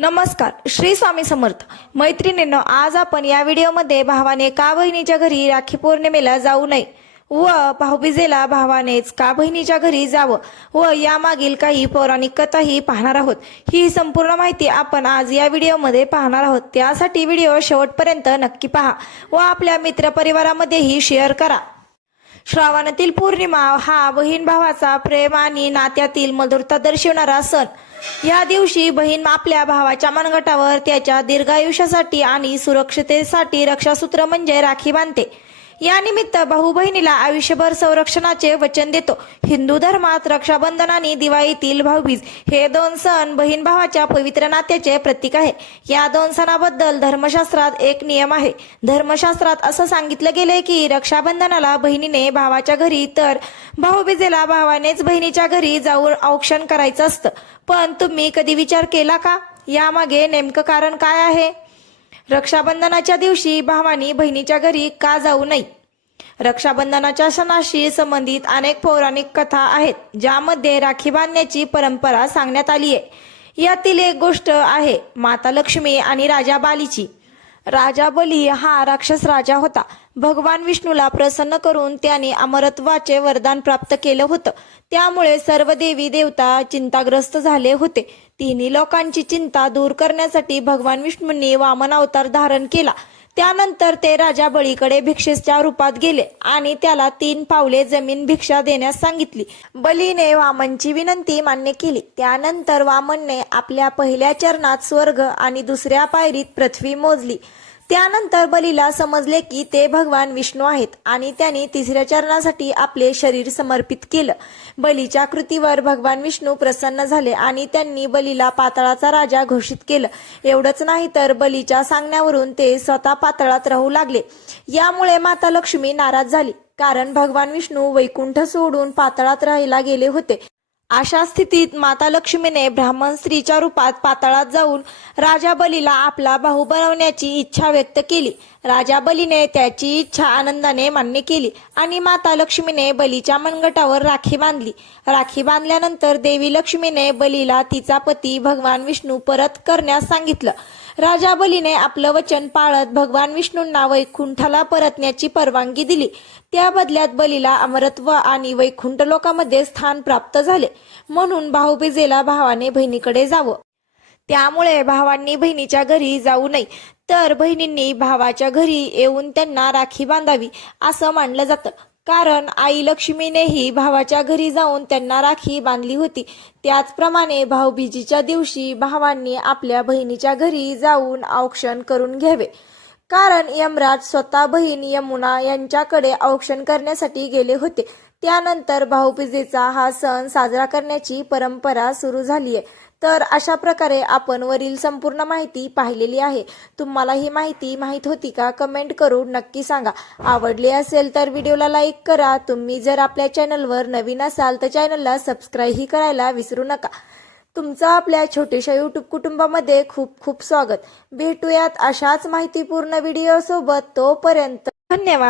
नमस्कार, श्री स्वामी समर्थ. मैत्रिणींनो, आज आपण या व्हिडिओमध्ये भावाने का बहिणीच्या घरी राखी पौर्णिमेला जाऊ नये व भाऊबीजेला भावानेच का बहिणीच्या घरी जावं व यामागील काही पौराणिक कथाही पाहणार आहोत. ही संपूर्ण माहिती आपण आज या व्हिडिओमध्ये पाहणार आहोत. त्यासाठी व्हिडिओ शेवटपर्यंत नक्की पहा व आपल्या मित्रपरिवारामध्येही शेअर करा. श्रावणातील पौर्णिमा हा बहीण भावाचा प्रेम आणि नात्यातील मधुरता दर्शवणारा सण. या दिवशी बहीण आपल्या भावाच्या मनगटावर त्याच्या दीर्घायुष्यासाठी आणि सुरक्षिततेसाठी रक्षासूत्र म्हणजे राखी बांधते. या निमित्त भाऊ बहिणीला आयुष्यभर संरक्षणाचे वचन देतो. हिंदू धर्मात रक्षाबंधन आणि दिवाळीतील भाऊबीज हे दोन सण बहीण भावाच्या पवित्र नात्याचे प्रतीक आहे. या दोन सणाबद्दल धर्मशास्त्रात एक नियम आहे. धर्मशास्त्रात असं सांगितलं गेले की रक्षाबंधनाला बहिणीने भावाच्या घरी तर भाऊबीजेला भावानेच बहिणीच्या घरी जाऊन औक्षण करायचं असतं. पण तुम्ही कधी विचार केला का यामागे नेमकं कारण काय आहे? रक्षाबंधनाच्या दिवशी भावानी बहिणीच्या घरी का जाऊ नये? रक्षाबंधनाच्या सणाशी संबंधित अनेक पौराणिक कथा आहेत ज्यामध्ये राखी बांधण्याची परंपरा सांगण्यात आली आहे. यातील एक गोष्ट आहे माता लक्ष्मी आणि राजा बालीची. राजा बली हा राक्षस राजा होता. भगवान विष्णूला प्रसन्न करून त्याने अमरत्वाचे वरदान प्राप्त केलं होतं. त्यामुळे सर्व देवी देवता चिंताग्रस्त झाले होते. तिन्ही लोकांची चिंता दूर करण्यासाठी भगवान विष्णूंनी वामन अवतार धारण केला. त्यानंतर ते राजा बळीकडे भिक्षेच्या रूपात गेले आणि त्याला 3 पावले जमीन भिक्षा देण्यास सांगितली. बलीने वामनची विनंती मान्य केली. त्यानंतर वामनने आपल्या पहिल्या चरणात स्वर्ग आणि दुसऱ्या पायरीत पृथ्वी मोजली. त्यानंतर बलीला समजले की ते भगवान विष्णू आहेत आणि त्यांनी तिसऱ्या चरणासाठी आपले शरीर समर्पित केलं. बलीच्या कृतीवर भगवान विष्णू प्रसन्न झाले आणि त्यांनी बलीला पाताळाचा राजा घोषित केलं. एवढंच नाही तर बलीच्या सांगण्यावरून ते स्वतः पाताळात राहू लागले. यामुळे माता लक्ष्मी नाराज झाली कारण भगवान विष्णू वैकुंठ सोडून पाताळात राहायला गेले होते. अशा स्थितीत माता लक्ष्मीने ब्राह्मण स्त्रीच्या रूपात पाताळात जाऊन राजा बलीला आपला भाऊ बनवण्याची इच्छा व्यक्त केली. राजा बलीने त्याची इच्छा आनंदाने मान्य केली आणि माता लक्ष्मीने बलीच्या मनगटावर राखी बांधली. राखी बांधल्यानंतर देवी लक्ष्मीने बलीला तिचा पती भगवान विष्णू परत करण्यास सांगितलं. राजा बलीने आपलं वचन पाळत भगवान विष्णूंना वैकुंठाला परतण्याची परवानगी दिली. त्या बदल्यात बलीला अमरत्व आणि वैकुंठ लोकांमध्ये स्थान प्राप्त झाले. म्हणून भाऊबीजेला भावाने बहिणीकडे जावं. त्यामुळे भावांनी बहिणीच्या घरी जाऊ नये तर बहिणींनी भावाच्या घरी येऊन त्यांना राखी बांधावी असं मानलं जातं. कारण आई लक्ष्मीनेही भावाच्या घरी जाऊन त्यांना राखी बांधली होती. त्याचप्रमाणे भाऊबीजेच्या दिवशी भावांनी आपल्या बहिणीच्या घरी जाऊन औक्षण करून घ्यावे. कारण यमराज स्वतः बहीण यमुना यांच्याकडे औक्षण करण्यासाठी गेले होते. त्यानंतर भाऊबीजेचा हा सण साजरा करण्याची परंपरा सुरू झाली आहे. तर अशा प्रकारे आपण वरील संपूर्ण माहिती पाहिलेली आहे. तुम्हाला ही माहिती माहित होती का? कमेंट करून नक्की सांगा. आवडली असेल तर व्हिडिओला लाईक करा. तुम्ही जर आपल्या चॅनलवर नवीन असाल तर चॅनलला सबस्क्राईबही करायला विसरू नका. तुमचं आपल्या छोट्याशा यूट्यूब कुटुंबामध्ये खूप खूप स्वागत. भेटूयात अशाच माहितीपूर्ण व्हिडिओ सोबत. तोपर्यंत धन्यवाद.